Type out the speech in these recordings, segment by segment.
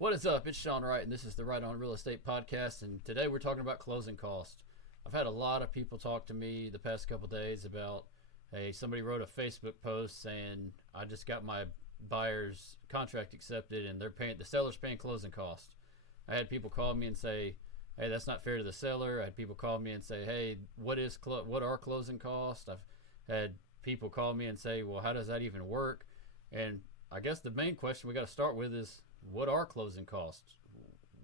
What is up? It's Sean Wright, and this is the Right on Real Estate Podcast. And today we're talking about closing costs. I've had a lot of people talk to me the past couple of days about, hey, somebody wrote a Facebook post saying I just got my buyer's contract accepted, and the seller's paying closing costs. I had people call me and say, hey, that's not fair to the seller. I had people call me and say, hey, what are closing costs? I've had people call me and say, well, how does that even work? And I guess the main question we got to start with is, what are closing costs?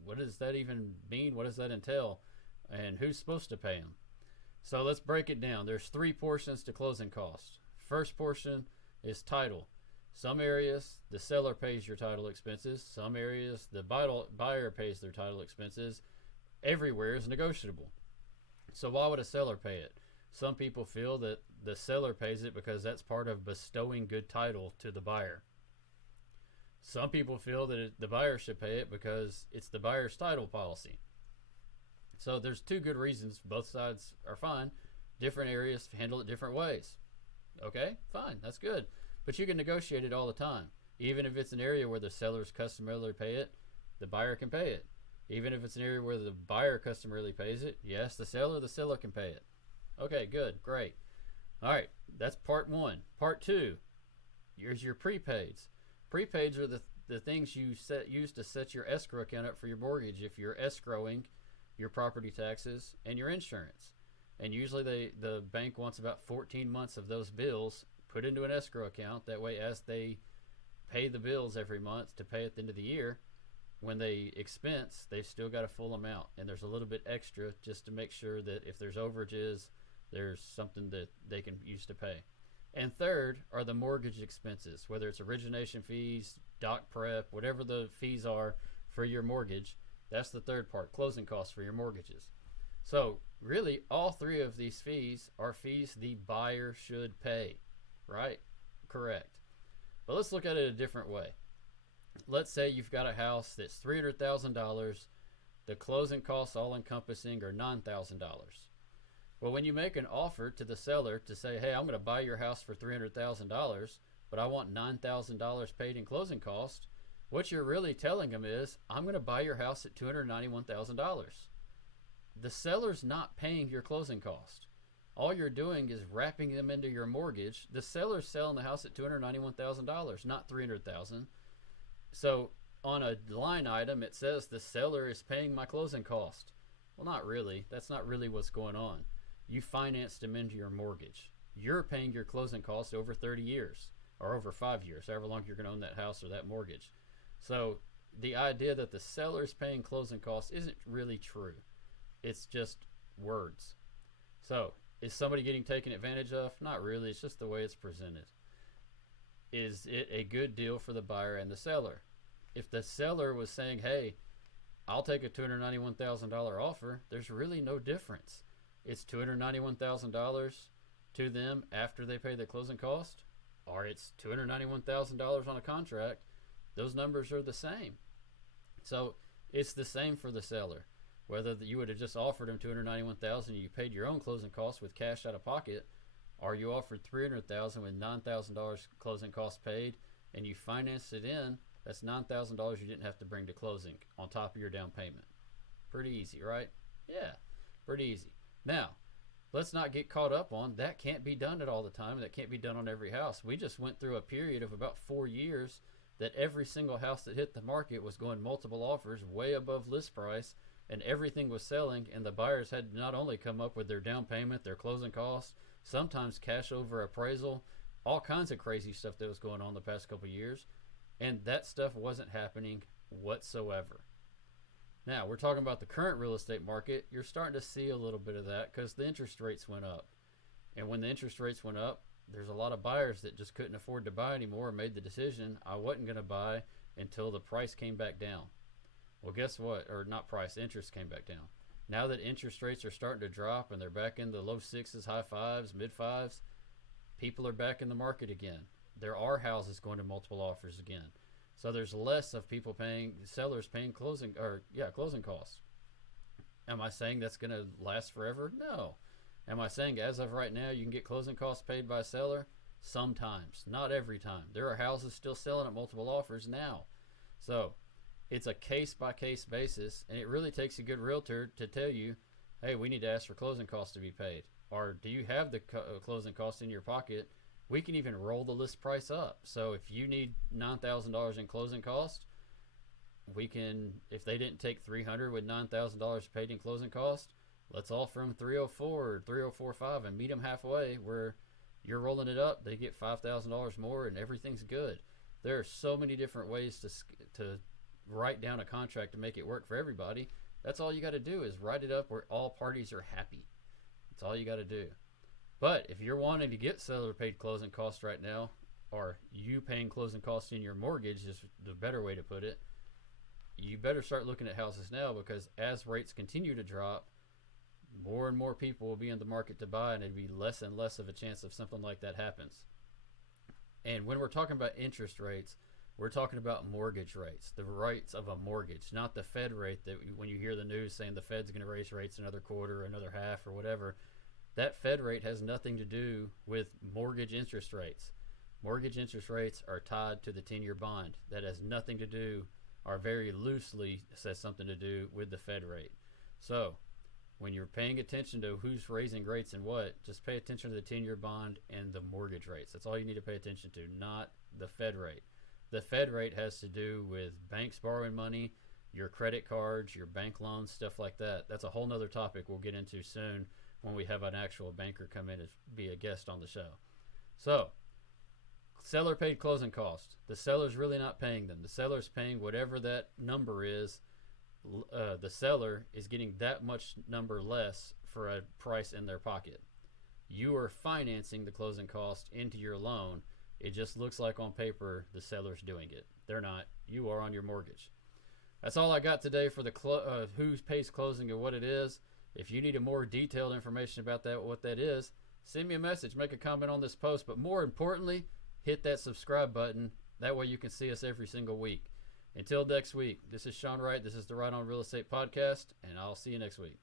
What does that even mean? What does that entail? And who's supposed to pay them? So let's break it down. There's three portions to closing costs. First portion is title. Some areas the seller pays your title expenses. Some areas the buyer pays their title expenses. Everywhere is negotiable. So why would a seller pay it? Some people feel that the seller pays it because that's part of bestowing good title to the buyer. Some people feel that the buyer should pay it because it's the buyer's title policy. So there's two good reasons. Both sides are fine. Different areas handle it different ways. Okay, fine, that's good. But you can negotiate it all the time. Even if it's an area where the sellers customarily pay it, the buyer can pay it. Even if it's an area where the buyer customarily pays it, yes, the seller can pay it. Okay, good, great. All right, that's part one. Part two, here's your prepaids. Prepaids are the things you use to set your escrow account up for your mortgage if you're escrowing your property taxes and your insurance. And usually the bank wants about 14 months of those bills put into an escrow account. That way, as they pay the bills every month to pay at the end of the year, when they expense, they've still got a full amount. And there's a little bit extra just to make sure that if there's overages, there's something that they can use to pay. And third are the mortgage expenses, whether it's origination fees, doc prep, whatever the fees are for your mortgage. That's the third part, closing costs for your mortgages. So really, all three of these fees are fees the buyer should pay, right? Correct. But let's look at it a different way. Let's say you've got a house that's $300,000. The closing costs all encompassing are $9,000. Well, when you make an offer to the seller to say, hey, I'm going to buy your house for $300,000, but I want $9,000 paid in closing costs, what you're really telling them is, I'm going to buy your house at $291,000. The seller's not paying your closing cost. All you're doing is wrapping them into your mortgage. The seller's selling the house at $291,000, not $300,000. So on a line item, it says the seller is paying my closing cost. Well, not really. That's not really what's going on. You financed them into your mortgage. You're paying your closing costs over 30 years or over 5 years, however long you're going to own that house or that mortgage. So the idea that the seller is paying closing costs isn't really true. It's just words. So is somebody getting taken advantage of? Not really. It's just the way it's presented. Is it a good deal for the buyer and the seller? If the seller was saying, hey, I'll take a $291,000 offer, there's really no difference. It's $291,000 to them after they pay the closing cost, or it's $291,000 on a contract. Those numbers are the same. So it's the same for the seller. Whether you would have just offered them $291,000 and you paid your own closing costs with cash out of pocket, or you offered $300,000 with $9,000 closing costs paid and you financed it in, that's $9,000 you didn't have to bring to closing on top of your down payment. Pretty easy, right? Yeah, pretty easy. Now, let's not get caught up on that can't be done at all the time. That can't be done on every house. We just went through a period of about 4 years that every single house that hit the market was going multiple offers way above list price, and everything was selling, and the buyers had not only come up with their down payment, their closing costs, sometimes cash over appraisal, all kinds of crazy stuff that was going on the past couple of years, and that stuff wasn't happening whatsoever. Now, we're talking about the current real estate market. You're starting to see a little bit of that because the interest rates went up. And when the interest rates went up, there's a lot of buyers that just couldn't afford to buy anymore and made the decision, I wasn't going to buy until the price came back down. Well, guess what? Or not price, interest came back down. Now that interest rates are starting to drop and they're back in the low sixes, high fives, mid fives, people are back in the market again. There are houses going to multiple offers again. So there's less of people sellers paying closing costs. Am I saying that's going to last forever? No. Am I saying as of right now you can get closing costs paid by a seller? Sometimes, not every time. There are houses still selling at multiple offers now. So It's a case by case basis, and it really takes a good realtor to tell you, hey, we need to ask for closing costs to be paid. Or do you have the closing costs in your pocket? We can even roll the list price up. So if you need $9,000 in closing costs, we can, if they didn't take 300 with $9,000 paid in closing costs, let's offer them 304 or 304.5 and meet them halfway where you're rolling it up. They get $5,000 more and everything's good. There are so many different ways to write down a contract to make it work for everybody. That's all you got to do is write it up where all parties are happy. That's all you got to do. But if you're wanting to get seller paid closing costs right now, or you paying closing costs in your mortgage is the better way to put it, you better start looking at houses now, because as rates continue to drop, more and more people will be in the market to buy, and it'd be less and less of a chance of something like that happens. And when we're talking about interest rates, we're talking about mortgage rates, the rates of a mortgage, not the Fed rate that when you hear the news saying the Fed's going to raise rates another quarter, another half, or whatever. That Fed rate has nothing to do with mortgage interest rates. Mortgage interest rates are tied to the 10-year bond. That has nothing to do, or very loosely says something to do with the Fed rate. So when you're paying attention to who's raising rates and what, just pay attention to the 10-year bond and the mortgage rates. That's all you need to pay attention to, not the Fed rate. The Fed rate has to do with banks borrowing money, your credit cards, your bank loans, stuff like that. That's a whole nother topic we'll get into soon when we have an actual banker come in and be a guest on the show. So, seller paid closing costs. The seller's really not paying them. The seller's paying whatever that number is. The seller is getting that much number less for a price in their pocket. You are financing the closing cost into your loan. It just looks like on paper the seller's doing it. They're not. You are on your mortgage. That's all I got today for the who pays closing and what it is. If you need a more detailed information about that, what that is, send me a message, make a comment on this post, but more importantly, hit that subscribe button. That way you can see us every single week. Until next week, this is Sean Wright. This is the Right on Real Estate Podcast, and I'll see you next week.